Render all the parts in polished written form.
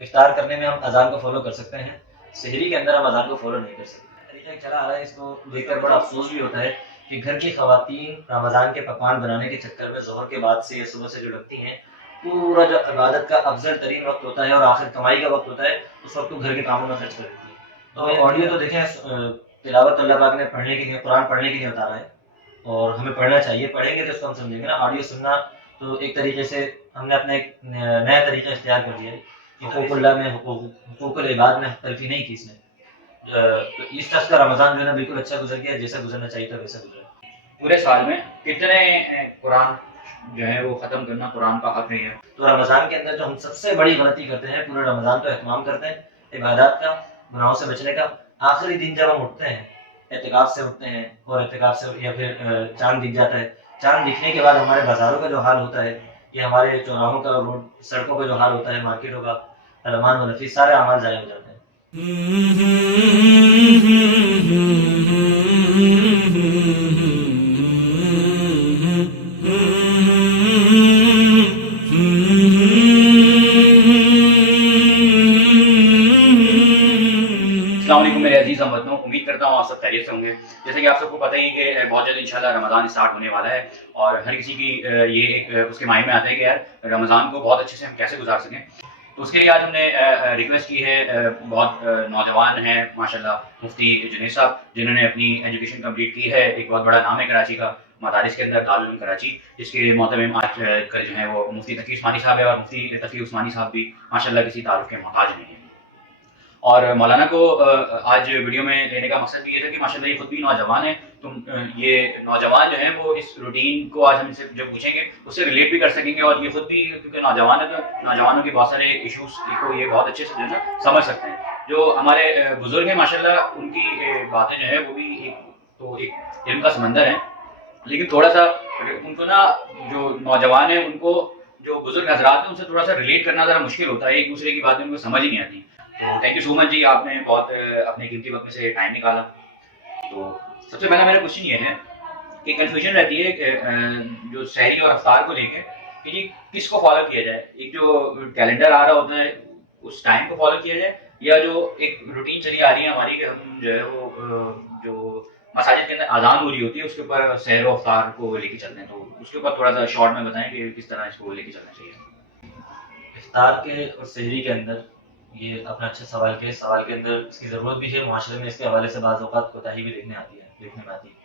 افطار کرنے میں ہم اذان کو فالو کر سکتے ہیں، سحری کے اندر ہم اذان کو فالو نہیں کر سکتے۔ طریقہ چلا آ رہا ہے، اس کو دیکھ کر بڑا افسوس بھی ہوتا ہے کہ گھر کی خواتین رمضان کے پکوان بنانے کے چکر میں ظہر کے بعد سے یا صبح سے جو لگتی ہیں، پورا جو عبادت کا افضل ترین وقت ہوتا ہے اور آخر کمائی کا وقت ہوتا ہے، اس وقت کو گھر کے کاموں میں خرچ کر دیتی ہے۔ تو آڈیو تو دیکھیں، تلاوت اللہ پاک نے پڑھنے کے لیے، قرآن پڑھنے کے لیے اتارا ہے اور ہمیں پڑھنا چاہیے، پڑھیں گے تو اس کو ہم سمجھیں گے نا۔ آڈیو سننا تو ایک طریقے سے ہم نے اپنا ایک نیا طریقہ اختیار کر لیا ہے کہ حقوق اللہ میں حقوق العباد میں تلفی نہیں کی اس نے۔ تو اس طرح کا رمضان جو ہے نا بالکل اچھا گزر گیا، جیسا گزرنا چاہیے تھا ویسا گزرا۔ پورے سال میں کتنے قرآن جو ہے وہ ختم کرنا قرآن کا حق نہیں ہے؟ تو رمضان کے اندر جو ہم سب سے بڑی غلطی کرتے ہیں، پورے رمضان تو اہتمام کرتے ہیں عبادات کا، گناہوں سے بچنے کا، آخری دن جب ہم اٹھتے ہیں اعتکاف سے اٹھتے ہیں، اور اعتکاف سے یا پھر چاند دکھ جاتا ہے، چاند دکھنے کے بعد ہمارے بازاروں کا جو حال ہوتا ہے، یا ہمارے چوراہوں کا، روڈ سڑکوں کا جو حال ہوتا ہے، مارکیٹوں کا، علمان و نفیس سارے اعمال ضائع ہو جاتے ہیں۔ السلام علیکم میرے عزیز ہم وطنوں، امید کرتا ہوں آپ سب خیریت سے ہوں گے۔ جیسے کہ آپ سب کو پتہ ہی کہ بہت جلد انشاءاللہ رمضان اسٹارٹ ہونے والا ہے، اور ہر کسی کی یہ ایک اس کے مائنڈ میں آتا ہے کہ یار رمضان کو بہت اچھے سے ہم کیسے گزار سکیں۔ تو اس کے لیے آج ہم نے ریکویسٹ کی ہے، بہت نوجوان ہیں ماشاءاللہ، مفتی جنید صاحب، جنہوں نے اپنی ایجوکیشن کمپلیٹ کی ہے، ایک بہت بڑا نام ہے کراچی کا مدارس کے اندر، دارالعلوم کراچی، جس کے محتمم آج کل جو ہیں وہ مفتی تقی عثمانی صاحب ہے، اور مفتی تقی عثمانی صاحب بھی ماشاءاللہ کسی تعارف کے محتاج نہیں ہیں۔ اور مولانا کو آج ویڈیو میں لینے کا مقصد بھی یہ تھا کہ ماشاءاللہ یہ خود بھی نوجوان ہیں، تو یہ نوجوان جو ہیں وہ اس روٹین کو آج ہم ان سے جو پوچھیں گے اس سے ریلیٹ بھی کر سکیں گے، اور یہ خود بھی کیونکہ نوجوان ہے تو نوجوانوں کے بہت سارے ایشوز کو یہ بہت اچھے سے جو ہے نا سمجھ سکتے ہیں۔ جو ہمارے بزرگ ہیں ماشاءاللہ، ان کی باتیں جو ہے وہ بھی ایک علم کا سمندر ہے، لیکن تھوڑا سا ان کو نا، جو نوجوان ہیں ان کو جو بزرگ حضرات ہیں ان سے تھوڑا سا ریلیٹ کرنا ذرا مشکل ہوتا ہے، ایک دوسرے کی باتیں ان کو سمجھ ہی نہیں آتی۔ تو تھینک یو سو مچ جی، آپ نے بہت اپنے قیمتی وقت میں سے ٹائم نکالا۔ تو سب سے پہلا میرا کوشچن یہ ہے کہ کنفیوژن رہتی ہے کہ جو سحری اور افطار کو لے کے کہ جی کس کو فالو کیا جائے، ایک جو کیلنڈر آ رہا ہوتا ہے اس ٹائم کو فالو کیا جائے، یا جو ایک روٹین چلی آ رہی ہے ہماری کہ ہم جو ہے وہ جو مساجد کے اندر اذان ہو رہی ہوتی ہے اس کے اوپر سحر و افطار کو لے کے چلتے ہیں۔ تو اس کے اوپر تھوڑا سا شارٹ میں بتائیں کہ کس طرح اس کو لے کے چلنا چاہیے۔ افطار کے اور سحری کے اندر یہ اپنا اچھا سوال کے سوال کے اندر اس کی ضرورت بھی ہے، معاشرے میں اس کے حوالے سے بعض اوقات کوتاہی بھی دیکھنے میں آتی ہے۔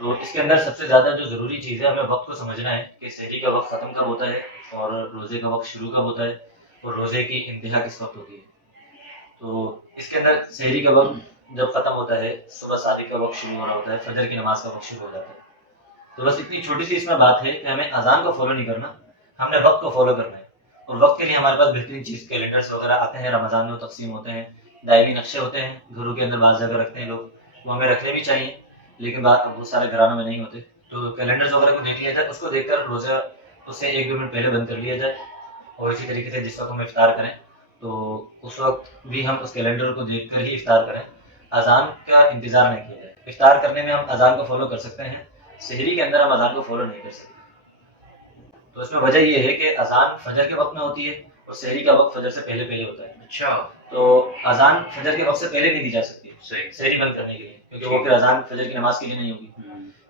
تو اس کے اندر سب سے زیادہ جو ضروری چیز ہے، ہمیں وقت کو سمجھنا ہے کہ سحری کا وقت ختم کب ہوتا ہے اور روزے کا وقت شروع کب ہوتا ہے، اور روزے کی انتہا کس وقت ہوتی ہے۔ تو اس کے اندر سحری کا وقت جب ختم ہوتا ہے، صبح صادق کا وقت شروع ہو رہا ہوتا ہے، فجر کی نماز کا وقت شروع ہو جاتا ہے۔ تو بس اتنی چھوٹی سی اس میں بات ہے کہ ہمیں اذان کو فالو نہیں کرنا، ہم نے وقت کو فالو کرنا ہے۔ اور وقت کے لیے ہمارے پاس بہترین چیز کیلنڈرز وغیرہ آتے ہیں، رمضان میں تقسیم ہوتے ہیں، دائمی نقشے ہوتے ہیں، گھروں کے اندر بعض جگہ رکھتے ہیں لوگ، وہ ہمیں رکھنے بھی چاہیے، لیکن بہت سارے گھرانوں میں نہیں ہوتے۔ تو کیلنڈرز وغیرہ کو دیکھ لیا جائے، اس کو دیکھ کر روزہ اس سے 1-2 منٹ پہلے بند کر لیا جائے، اور اسی طریقے سے جس وقت ہم افطار کریں تو اس وقت بھی ہم اس کیلنڈر کو دیکھ کر ہی افطار کریں، اذان کا انتظار نہیں کیا جائے۔ افطار کرنے میں ہم اذان کو فالو کر سکتے ہیں، سحری کے اندر ہم اذان کو فالو نہیں کر سکتے۔ تو اس میں وجہ یہ ہے کہ اذان فجر کے وقت میں ہوتی ہے اور سحری کا وقت فجر سے پہلے ہوتا ہے۔ اچھا، تو اذان فجر کے وقت سے پہلے نہیں دی جا سکتی سحری بند کرنے کے لیے، کیونکہ وہ پھر اذان فجر کی نماز کے لیے نہیں ہوگی۔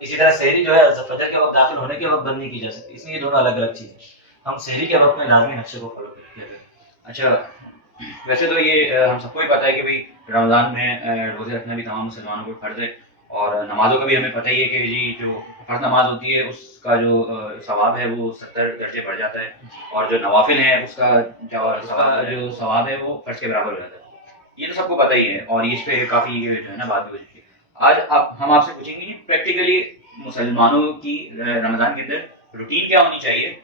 اسی طرح سحری جو ہے فجر کے وقت داخل ہونے کے وقت بند نہیں کی جا سکتی، اس لیے یہ دونوں الگ الگ چیزیں ہیں۔ ہم سحری کے وقت میں لازمی نقشے کو فالو کیا جائے۔ اچھا، ویسے تو یہ ہم سب کو ہی پتہ ہے کہ بھائی رمضان میں روزے رکھنا بھی تمام مسلمانوں کو فرض ہے، اور نمازوں کا بھی ہمیں پتہ ہی ہے کہ جی جو فرض نماز ہوتی ہے اس کا جو ثواب ہے وہ 70 درجے بڑھ جاتا ہے، اور جو نوافل ہیں اس کا جو ثواب ہے وہ فرض کے برابر ہو جاتا ہے۔ یہ تو سب کو پتہ ہی ہے، اور اس پہ کافی جو ہے نا بات بھی ہو چکی ہے۔ آج ہم آپ سے پوچھیں گے پریکٹیکلی مسلمانوں کی رمضان کے اندر روٹین کیا ہونی چاہیے،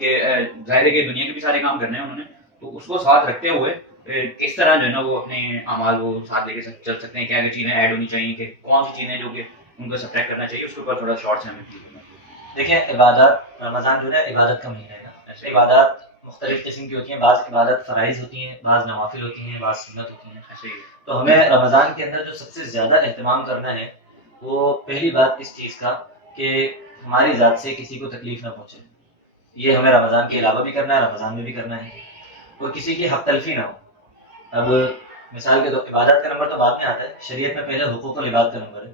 کہ ظاہر ہے کہ دنیا کے بھی سارے کام کرنے ہیں انہوں نے، تو اس کو ساتھ رکھتے ہوئے کس طرح جو ہے نا وہ اپنے اعمال کو ساتھ لے کے چل سکتے ہیں، کیا کیا چیزیں ایڈ ہونی چاہیے، کہ کون سی چیزیں جو کہ ان کو سبٹریکٹ کرنا چاہیے، اس کے اوپر تھوڑا شارٹ سے ہمیں کلیئر کرنا چاہیے۔ دیکھیں، عبادات، رمضان جو ہے عبادت کا مہینہ ہے نا، ایسے عبادات مختلف قسم کی ہوتی ہیں، بعض عبادت فرائض ہوتی ہیں، بعض نوافل ہوتی ہیں، بعض سنت ہوتی ہیں۔ ایسے ہی تو ہمیں رمضان کے اندر جو سب سے زیادہ اہتمام کرنا ہے وہ پہلی بات اس چیز کا کہ ہماری ذات سے کسی کو تکلیف نہ پہنچے، یہ ہمیں رمضان کے علاوہ بھی کرنا ہے، رمضان میں بھی کرنا ہے۔ اور کسی کی حق تلفی نہ ہو. اب مثال کے طور عبادت کا نمبر تو بعد میں آتا ہے, شریعت میں پہلے حقوق العباد کا نمبر ہے,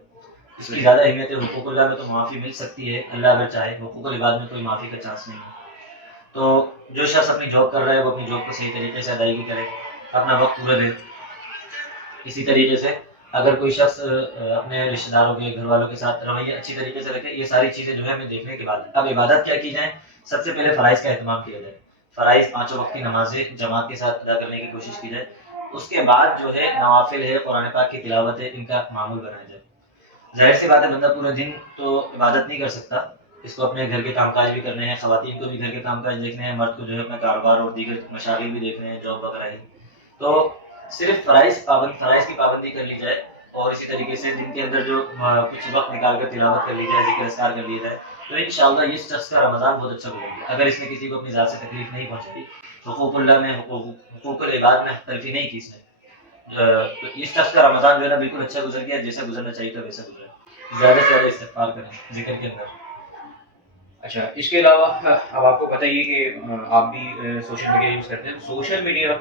اس کی زیادہ اہمیت ہے. حقوق اللہ میں تو معافی مل سکتی ہے اللہ اگر چاہے, حقوق العباد میں کوئی معافی کا چانس نہیں ہے. تو جو شخص اپنی جاب کر رہا ہے وہ اپنی جاب کو صحیح طریقے سے ادائیگی کرے, اپنا وقت پورا دے. اسی طریقے سے اگر کوئی شخص اپنے رشتہ داروں کے گھر والوں کے ساتھ رویہ اچھی طریقے سے رکھے, یہ ساری چیزیں جو ہے ہمیں دیکھنے کے بعد. اب عبادت کیا کی جائے, سب سے پہلے فرائض کا اہتمام کیا جائے, فرائض 5 وقت کی نمازیں جماعت کے ساتھ ادا کرنے کی کوشش کی جائے. اس کے بعد جو ہے نوافل ہے, قرآن پاک کی تلاوت ہے, ان کا معمول بنایا جائے. ظاہر سی بات ہے بندہ پورا دن تو عبادت نہیں کر سکتا, اس کو اپنے گھر کے کام کاج بھی کرنے ہیں, خواتین کو بھی گھر کے کام کاج دیکھنے ہیں, مرد کو جو ہے اپنا کاروبار اور دیگر مشاغل بھی دیکھنے ہیں, جاب وغیرہ ہے. تو صرف فرائض کی پابندی کر لی جائے, اور اسی طریقے سے دن کے اندر جو کچھ وقت نکال کر تلاوت کر لی جائے, ذکر اذکار کر لیا جائے, تو انشاءاللہ یہ شخص کا رمضان بہت اچھا گزرے گا. اگر اس نے کسی کو اپنی ذات سے تکلیف نہیں پہنچائی, حقوق اللہ میں حقوق العباد میں تلفی نہیں کی اس نے, تو اس شخص کا رمضان جو ہے نا بالکل اچھا گزر گیا, جیسا گزرنا چاہیے تھا ویسا گزرا. زیادہ سے زیادہ استغفار کریں ذکر کے اندر. اچھا, اس کے علاوہ اب آپ کو پتہ ہی ہے کہ آپ بھی سوشل میڈیا یوز کرتے ہیں, سوشل میڈیا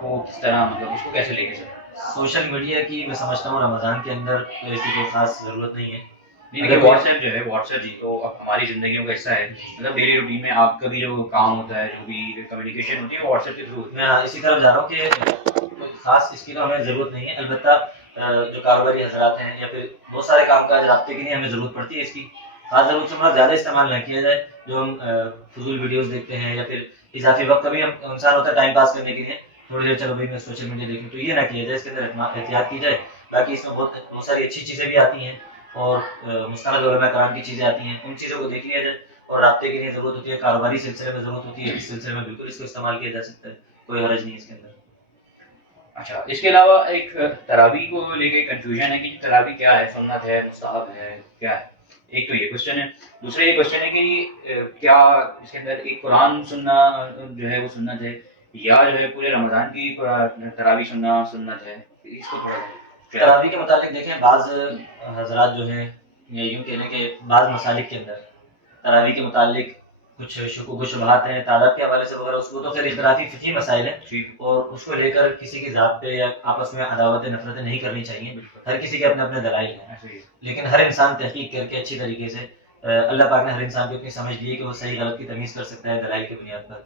کو کس طرح مطلب اس کو کیسے لے کے چلیں؟ سوشل میڈیا کی میں سمجھتا ہوں رمضان کے اندر ایسی کوئی خاص ضرورت نہیں ہے. نہیں, واٹس ایپ جو ہے, واٹس ایپ جی تو اب ہماری زندگیوں کا حصہ ہے, مطلب ڈیلی روٹین میں آپ کا بھی جو کام ہوتا ہے, جو بھی کمیونیکیشن ہوتی ہے وہ واٹس ایپ کے تھرو. میں اسی طرف جا رہا ہوں کہ کوئی خاص اس کی تو ہمیں ضرورت نہیں ہے. البتہ جو کاروباری حضرات ہیں یا پھر بہت سارے کام کاج رابطے کے لیے ہمیں ضرورت پڑتی ہے اس کی. خاص ضرورت سے مراد زیادہ استعمال نہ کیا جائے, جو ہم فضول ویڈیوز دیکھتے ہیں یا پھر اضافی وقت کبھی ہم انسان ہوتا ہے ٹائم پاس کرنے کے لیے تھوڑی دیر چلو بھائی میں سوشل میڈیا دیکھوں, تو یہ نہ کیا جائے, اس کے اندر احتیاط کی جائے. باقی اس میں بہت ساری اچھی چیزیں بھی آتی ہیں اور مستند علماء کرام کی چیزیں آتی ہیں, ان چیزوں کو دیکھ لیا جائے. اور رابطے کے لیے ضرورت ہوتی ہے, کاروباری سلسلے میں ضرورت ہوتی ہے, اس سلسلے میں بالکل اس کو استعمال کیا جا سکتا ہے, کوئی حرج نہیں اس کے اندر. اچھا, اس کے علاوہ ایک تراویح کو لے کے کنفیوژن ہے کہ تراویح کیا ہے, سنت ہے, مستحب ہے, کیا ہے. ایک تو یہ کوشچن ہے. دوسرا یہ کوشچن ہے کہ کیا اس کے اندر ایک قرآن سننا جو ہے وہ سنت ہے, یا جو ہے پورے رمضان کی تراویح سننا سنت ہے. اس کو تھوڑا تراویح کے متعلق دیکھیں, بعض حضرات جو ہیں یا یوں کہہ لیں کہ بعض مسالک کے اندر تراویح کے متعلق کچھ شکوک و شبہات ہیں تعداد کے حوالے سے وغیرہ, اس کو تو خیر اختلافی فقہی مسائل ہیں اور اس کو لے کر کسی کی ذات پہ یا آپس میں عداوتیں نفرتیں نہیں کرنی چاہیے. ہر کسی کے اپنے اپنے دلائل ہیں, لیکن ہر انسان تحقیق کر کے اچھی طریقے سے, اللہ پاک نے ہر انسان کو اتنی سمجھ دی ہے کہ وہ صحیح غلط کی تمیز کر سکتا ہے دلائل کی بنیاد پر.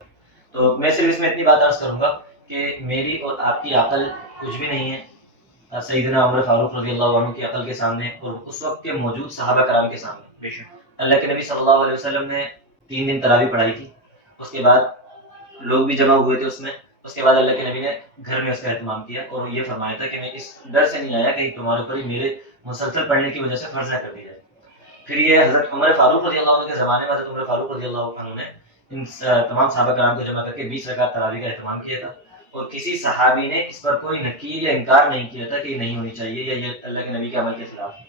تو میں صرف اس میں اتنی بات عرض کروں گا کہ میری اور آپ کی عقل کچھ بھی نہیں ہے سیدنا عمر فاروق رضی اللہ عنہ کی عقل کے سامنے اور اس وقت کے موجود صحابہ کرام کے سامنے. اللہ کے نبی صلی اللہ علیہ وسلم نے 3 دن تراویح پڑھائی تھی, اس کے بعد لوگ بھی جمع ہوئے تھے اس میں. اس کے بعد اللہ کے نبی نے گھر میں اس کا اہتمام کیا اور یہ فرمایا تھا کہ میں اس ڈر سے نہیں آیا کہ تمہارے اوپر میرے مسلسل پڑھنے کی وجہ سے فرض نہ کر دیا جائے. پھر یہ حضرت عمر فاروق رضی اللہ عنہ کے زمانے میں حضرت عمر فاروق رضی اللہ عنہ نے ان تمام صحابہ کرام کو جمع کر کے 20 رکعت تراویح کا اہتمام کیا تھا, اور کسی صحابی نے اس پر کوئی نکیر یا انکار نہیں کیا تھا کہ یہ نہیں ہونی چاہیے یا یہ اللہ کے نبی کے عمل کے خلاف ہے.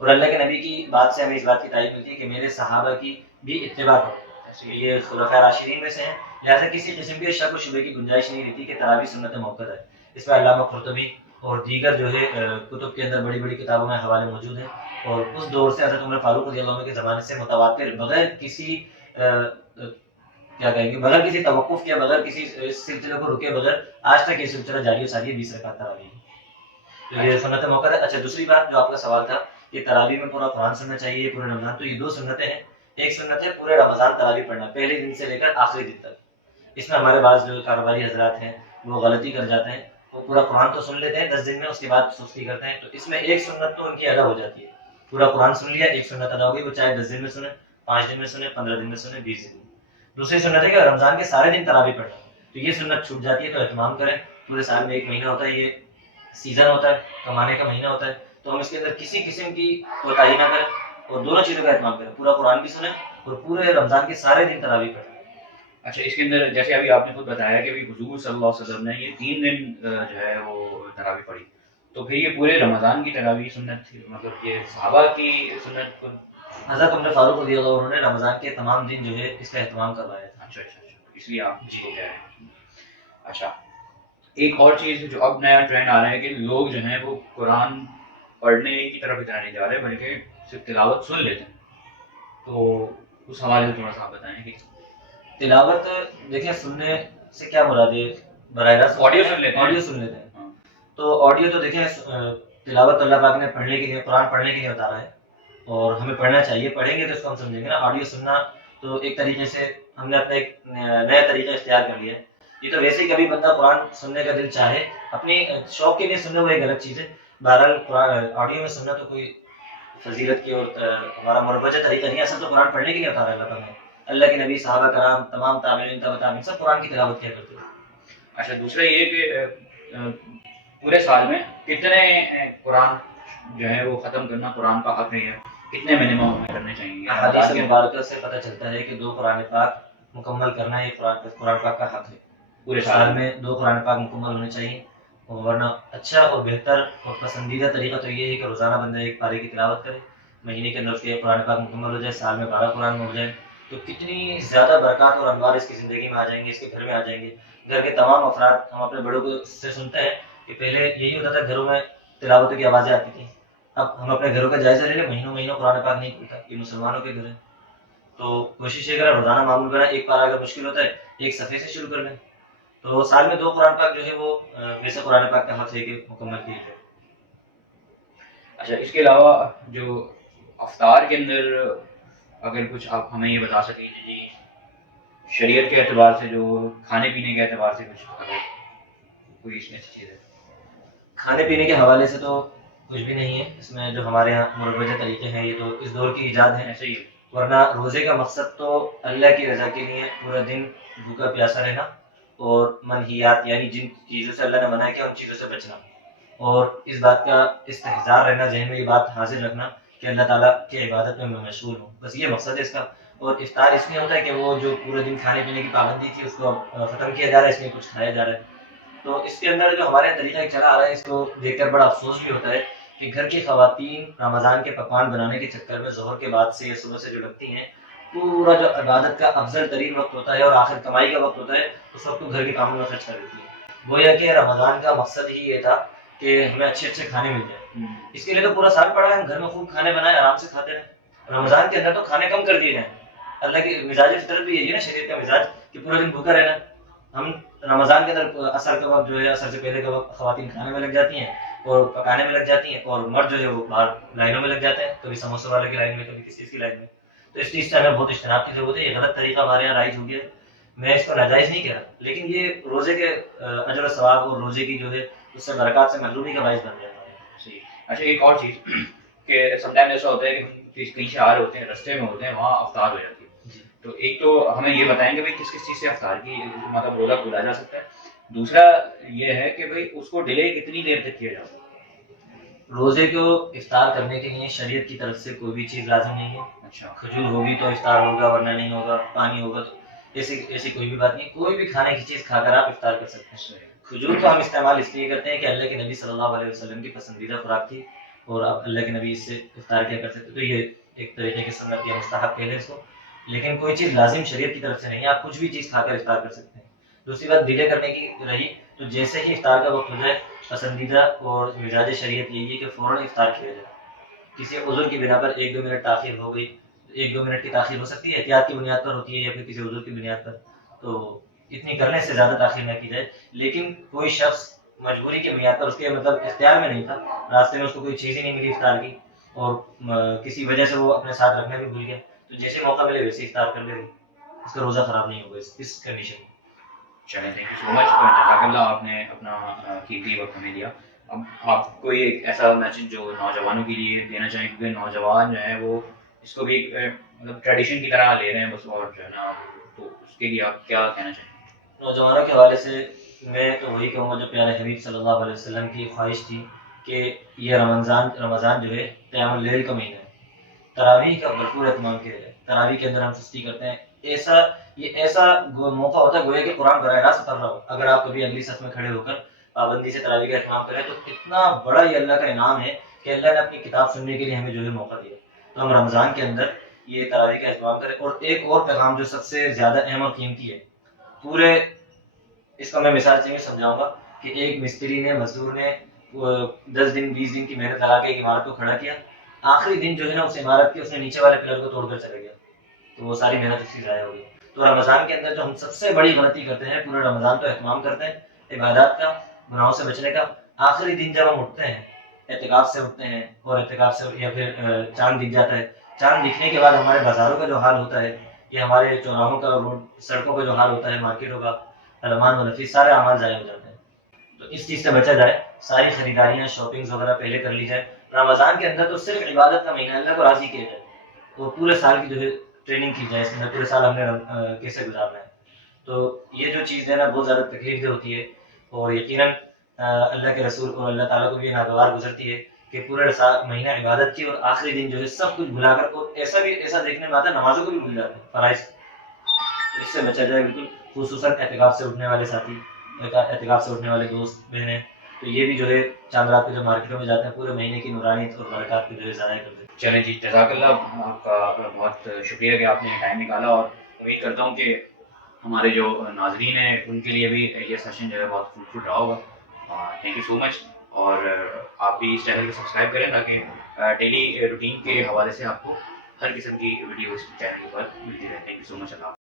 اور اللہ کے نبی کی بات سے ہمیں اس بات کی تائید ملتی ہے کہ میرے صحابہ کی بھی اتباع کرو, یہ خلفاء راشدین میں سے ہیں, لہٰذا کسی قسم کے شک و شبہ کی گنجائش نہیں رہتی کہ تراویح سنت موقع ہے. اس میں علامہ قرطبی اور دیگر جو ہے کتب کے اندر بڑی بڑی کتابوں میں حوالے موجود ہیں, اور اس دور سے حضرت عمر فاروق رضی اللہ عنہ کے زمانے سے متواتر بغیر کسی کیا کہیں گے بغیر کسی توقف کے, بغیر کسی سلسلے کو رکے بغیر آج تک یہ سلسلہ جاری و ساری 20 رکعت تراویح, تو یہ سنت موقع ہے. اچھا, دوسری بات جو آپ کا سوال تھا کہ تراویح میں پورا قرآن سننا چاہیے پورے رمضان, تو یہ 2 سنتیں ہیں. ایک سنت ہے پورے رمضان تراویح پڑھنا, پہلے دن سے لے کر آخری دن تک. اس میں ہمارے بعض جو کاروباری حضرات ہیں وہ غلطی کر جاتے ہیں, وہ پورا قرآن تو سن لیتے ہیں 10 دن میں, اس کے بعد سستی کرتے ہیں. تو اس میں ایک سنت تو ان کی ادا ہو جاتی ہے, پورا قرآن سن لیا, ایک سنت ادا ہو گئی, وہ چاہے 10 دن میں سنیں, 5 دن میں سنیں, 15 دن میں سنیں, 20 دن میں. دوسری سنت ہے کہ رمضان کے سارے دن تراویح پڑھنا, تو یہ سنت چھوٹ جاتی ہے. تو اہتمام کریں, پورے سال میں 1 مہینہ ہوتا ہے, یہ سیزن ہوتا ہے, کمانے کا مہینہ ہوتا ہے, تو ہم اس کے اندر کسی قسم کی کوتاہی نہ کریں اور دونوں چیزوں کا اہتمام کریں, پورا قرآن بھی سنیں اور پورے رمضان کے سارے دن تراویح پڑھیں. اچھا, اس کے اندر جیسے ابھی آپ نے خود بتایا کہ حضور صلی اللہ علیہ وسلم نے یہ 3 دن جو ہے وہ تراویح پڑھی, تو پھر یہ پورے رمضان کی تراویح سنت تھی, مطلب یہ صحابہ کی سنت کو حضرت عمر فاروق رضی اللہ عنہ نے رمضان کے تمام دن جو ہے اس کا اہتمام کروایا تھا. اچھا, اس لیے آپ جی کہہ رہے ہیں. اچھا, ایک اور چیز جو اب نیا ٹرینڈ آ رہا ہے کہ لوگ جو ہیں وہ قرآن پڑھنے کی طرف اتنا نہیں جا رہے بلکہ صرف تلاوت سن لیتے ہیں, تو اس حوالے سے تھوڑا سا بتائیں کہ تلاوت دیکھیں سننے سے کیا مراد ہے؟ براہ راست آڈیو سن لیتے ہیں. آڈیو سن لیتے ہیں. تو آڈیو تو دیکھیں تلاوت تو اللہ پاک نے پڑھنے کے لیے، قرآن پڑھنے کے لیے اتارا ہے اور ہمیں پڑھنا چاہیے. پڑھیں گے تو اس کو ہم سمجھیں گے نا. آڈیو سننا تو ایک طریقے سے ہم نے اپنا ایک نیا طریقہ اختیار کر لیا ہے. یہ تو ویسے ہی کبھی بندہ قرآن سننے کا دل چاہے اپنی شوق کے لیے سننا، وہ ایک الگ چیز ہے. بہرحال قرآن آڈیو میں سننا تو کوئی فضیلت کی اور ہمارا مروجہ طریقہ نہیں ہے. اصل تو قرآن پڑھنے کے لیے اتارا ہے اللہ پاک نے. اللہ کے نبی، صحابہ کرام، تمام تابعین، تبع تابعین سب قرآن کی تلاوت کیا کرتے ہیں. اچھا، دوسرا یہ کہ پورے سال میں کتنے قرآن جو ہے وہ ختم کرنا قرآن کا حق نہیں ہے، کتنے منیمم ہمیں کرنے چاہیے؟ احادیث مبارکہ سے پتہ چلتا ہے کہ 2 قرآن پاک مکمل کرنا یہ قرآن پاک کا حق ہے. پورے سال میں 2 قرآن پاک مکمل ہونے چاہیے. ورنہ اچھا اور بہتر اور پسندیدہ طریقہ تو یہ ہے کہ روزانہ بندہ ایک پارے کی تلاوت کرے. مہینے کے اندر اس کے قرآن پاک مکمل ہو جائے، سال میں 12 قرآن میں ہو جائے تو کتنی زیادہ برکات اور انوار اس کی زندگی میں آ جائیں گے، اس کے گھر میں آ جائیں گے. گھر کے تمام افراد، ہم اپنے بڑوں کو سے سنتے ہیں کہ پہلے یہی ہوتا تھا گھروں میں تلاوتوں کی آوازیں آتی تھیں. اب ہم اپنے گھروں کا جائزہ لے لیں، مہینوں مہینوں قرآن پاک نہیں کھلتا. یہ مسلمانوں کے گھر ہے تو کوشش یہ کریں روزانہ معمول بنا. ایک پارہ اگر مشکل ہوتا ہے ایک صفحے سے شروع کر لیں. تو سال میں 2 قرآن پاک جو ہے وہ ویسے قرآن پاک کا حق ہے کہ مکمل کیے جائے. اچھا، اس کے علاوہ جو افطار کے اندر اگر کچھ آپ ہمیں یہ بتا سکیں جی شریعت کے اعتبار سے، جو کھانے پینے کے اعتبار سے کچھ اگر کوئی اس میں سے چیز ہے. کھانے پینے کے حوالے سے تو کچھ بھی نہیں ہے اس میں. جو ہمارے یہاں مروجہ طریقے ہیں یہ تو اس دور کی ایجاد ہے. ایسے ہی ورنہ روزے کا مقصد تو اللہ کی رضا کے لیے پورا دن بھوکا پیاسا رہنا اور منہیات یعنی جن چیزوں سے اللہ نے منع کیا ان چیزوں سے بچنا، اور اس بات کا استحضار رہنا، ذہن میں یہ بات حاضر رکھنا کہ اللہ تعالیٰ کی عبادت میں میں مشغول ہوں. بس یہ مقصد ہے اس کا. اور افطار اس لیے ہوتا ہے کہ وہ جو پورے دن کھانے پینے کی پابندی تھی اس کو ختم کیا جا رہا ہے، اس میں کچھ کھایا جا رہا ہے. تو اس کے اندر جو ہمارے طریقہ چلا آ رہا ہے اس کو دیکھ کر بڑا افسوس بھی ہوتا ہے کہ گھر کی خواتین رمضان کے پکوان بنانے کے چکر میں ظہر کے بعد سے یا صبح سے جو لگتی ہیں، پورا جو عبادت کا افضل ترین وقت ہوتا ہے اور آخر کمائی کا وقت ہوتا ہے اس وقت کو گھر کے کاموں میں خرچ کر دیتی ہیں. گویا کہ رمضان کا مقصد ہی یہ تھا کہ ہمیں اچھے اچھے کھانے مل جائیں. اس کے لیے تو پورا سال پڑا ہے ہم گھر میں خوب کھانے بنائیں، آرام سے کھاتے رہیں. رمضان کے اندر تو کھانے کم کر دیے ہیں. اللہ کی مزاج فطرت بھی یہی ہے نا، شریعت کا مزاج کہ پورا دن بھوکا رہنا. ہم رمضان کے اندر عصر کا وقت جو ہے، عصر سے پہلے کا وقت خواتین کھانے میں لگ جاتی ہیں اور پکانے میں لگ جاتی ہیں، اور مرد جو ہے وہ باہر لائنوں میں لگ جاتے ہیں، کبھی سموسے والے کی لائن میں، کبھی کسی چیز کی لائن میں. تو اس چیز سے ہمیں بہت اجتناب کی ضرورت ہے. یہ غلط طریقہ ہمارے یہاں رائج ہو گیا ہے. میں اس کو ناجائز نہیں کہہ رہا، لیکن یہ روزے کے اجر و ثواب اور روزے کی جو ہے اس سے برکات سے محرومی کا باعث بن جاتا ہے. صحیح. اچھا، ایک اور چیز کہ سم ٹائم ایسا ہوتا ہے کہ ہم کہیں سے آ رہے ہوتے ہیں، رستے میں ہوتے ہیں، وہاں افطار ہو جاتی ہے. تو ایک تو ہمیں یہ بتائیں کہ بھائی کس کس چیز سے افطار کی مطلب روزہ کھولا جا سکتا ہے. دوسرا یہ ہے کہ بھائی اس کو ڈیلے کتنی دیر تک کیا جاتا ہے. روزے کو افطار کرنے کے لیے شریعت کی طرف سے کوئی بھی چیز لازم نہیں ہے. اچھا، کھجور ہوگی تو افطار ہوگا، ورنہ نہیں ہوگا. پانی ہوگا تو ایسی کوئی بھی بات نہیں. کوئی بھی کھانے کی چیز کھا کر آپ افطار کر سکتے ہیں. کھجور کو ہم استعمال اس لیے کرتے ہیں کہ اللہ کے نبی صلی اللہ علیہ وسلم کی پسندیدہ خوراک تھی اور آپ اللہ کے نبی اس سے افطار کیا کر سکتے. تو یہ ایک طریقے کی سنت یا مستحب کہہ لیں اس کو، لیکن کوئی چیز لازم شریعت کی طرف سے نہیں ہے. آپ کچھ بھی چیز کھا کر افطار کر سکتے ہیں. دوسری بات ڈیلے کرنے کی رہی تو جیسے ہی افطار کا وقت ہو جائے پسندیدہ اور مزاج شریعت یہی ہے کہ فوراً افطار کیا جائے. کسی عذر کی بنا پر 1-2 منٹ تاخیر ہو گئی، 1-2 منٹ کی تاخیر ہو سکتی ہے، احتیاط کی بنیاد پر ہوتی ہے یا پھر کسی عذر کی بنیاد پر، تو اتنی کرنے سے زیادہ تاخیر نہ کی جائے. لیکن کوئی شخص مجبوری کی بنیاد پر، اس کے مطلب اختیار میں نہیں تھا، راستے میں اس کو کوئی چیز ہی نہیں ملی افطار کی اور کسی وجہ سے وہ اپنے ساتھ رکھنا بھی بھول گیا، تو جیسے موقع ملے ویسے افطار کر لے، اس کا روزہ خراب نہیں ہوگا اس کنڈیشن میں. چلیں، تھینک یو سو مچ. جزاک اللہ، آپ نے اپنا قیمتی وقت ہمیں دیا. اب آپ کوئی ایک ایسا میسج جو نوجوانوں کے لیے دینا چاہیں، کیونکہ نوجوان جو ہے وہ اس کو بھی مطلب ٹریڈیشن کی طرح لے رہے ہیں بس، اور جو ہے نا تو اس کے لیے آپ کیا کہنا چاہیں؟ نوجوانوں کے حوالے سے میں تو وہی کہوں گا جو پیارے حبیب صلی اللہ علیہ وسلم کی خواہش تھی کہ یہ رمضان جو ہے قیام اللیل کا مہینہ ہے. تراویح کا بھرپور اہتمام کیا جائے. تراویح کے اندر ہم سستی کرتے ہیں. یہ ایسا موقع ہوتا ہے گویا کہ قرآن براہ راست پڑھ رہا ہو. اگر آپ کبھی اگلی صف میں کھڑے ہو کر پابندی سے تراویح کا اہتمام کریں تو اتنا بڑا یہ اللہ کا انعام ہے کہ اللہ نے اپنی کتاب سننے کے لیے ہمیں جو ہے موقع دیا. تو ہم رمضان کے اندر یہ تراویح کا اہتمام کریں. اور ایک اور پیغام جو سب سے زیادہ اہم اور قیمتی ہے، پورے اس کا میں مثال سے سمجھاؤں گا کہ ایک مستری نے، مزدور نے 10 دن 20 دن کی محنت لگا کے ایک عمارت کو کھڑا کیا. آخری دن جو ہے نا اس عمارت کے اس نے نیچے والے پلر کو توڑ کر چلے گیا، تو وہ ساری محنت اس کی ضائع ہو گئی. تو تو رمضان کے اندر جو ہم سب سے بڑی غلطی کرتے ہیں، پورے رمضان تو اہتمام کرتے ہیں عبادات کا، گناہوں سے بچنے کا، آخری دن جب ہم اٹھتے ہیں اعتکاف سے اٹھتے ہیں، اور اعتکاف سے یا پھر چاند دکھ جاتا ہے، چاند دکھنے کے بعد ہمارے بازاروں کا جو حال ہوتا ہے، یہ ہمارے چوراہوں کا، روڈ سڑکوں کا جو حال ہوتا ہے، مارکیٹوں کا، علمان و نفیس سارے اعمال ضائع ہو جاتے ہیں. تو اس چیز سے بچا جائے، ساری خریداریاں، شاپنگز وغیرہ پہلے کر لی جائے. رمضان کے اندر تو صرف عبادت کا مہینہ، اللہ کو راضی کیا جائے، تو پورے سال کی جو ہے ٹریننگ کی جائے، اس کے اندر پورے سال ہم نے کیسے گزارنا ہے. تو یہ جو چیز ہے نا بہت زیادہ تکلیف دہ ہوتی ہے، اور یقیناً اللہ کے رسول کو، اللہ تعالیٰ کو بھی ناگوار گزرتی ہے کہ پورے مہینہ عبادت کی، اور آخری دن جو ہے سب کچھ بھلا کر، اور ایسا دیکھنے میں آتا ہے نمازوں کو بھی بھول جاتے ہیں، فرائض. تو اس سے بچا جائے بالکل، خصوصاً اعتکاف سے اٹھنے والے ساتھی، اعتکاف سے اٹھنے والے دوست بہنیں، تو یہ بھی جو ہے چاند رات کو جو مارکیٹوں میں جاتے ہیں، پورے مہینے کی نورانیت اور برکات کو جو ہے ضائع کر دیتے ہیں. چلیں جی، جزاک اللہ، آپ کا بہت شکریہ کہ آپ نے ٹائم نکالا، اور امید کرتا ہوں کہ ہمارے جو ناظرین ہیں ان کے لیے بھی یہ سیشن جو ہے بہت فروٹفل رہا ہوگا. تھینک یو سو مچ. اور آپ بھی اس چینل کو سبسکرائب کریں تاکہ ڈیلی روٹین کے حوالے سے آپ کو ہر قسم کی ویڈیو اس چینل پر ملتی رہے. Thank you so much. Allah